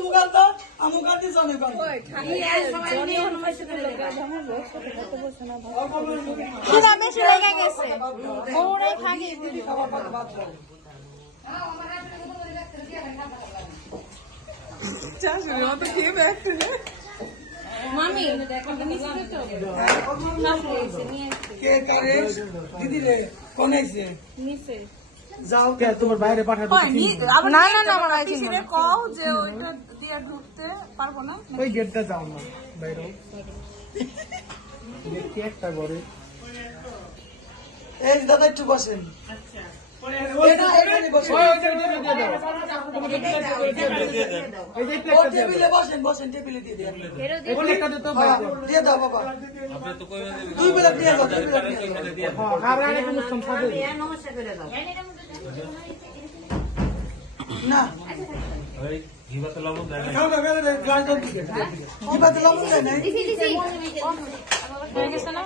মুগালটা আমুকাতি জনে কর কিরা বেশি লেগে গেছে ওরে খাগি দিদি চাষুরি মতো খেয়ে ব্যাগ মামি কে কারে দিদি রে কোন আইছে নিচে যাও কে তোমার বাইরে পাঠাবো না না না আমার আইছে পিছনে কও যে ওইটা দিয়ে ঢুকতে পারবো না ওই গেটটা যাও না বাইরে দেখি একটা ঘরে এই দাদা একটু বসেন আচ্ছা এখানে বসেন টেবিলে বসেন টেবিলে দিয়ে দেন দিয়ে দাও বাবা দুই বেলা দিয়ে দাও না ঘিবাতে লবণ দেয় না। ঘিবাতে লবণ দেয় না হয়ে গেছে না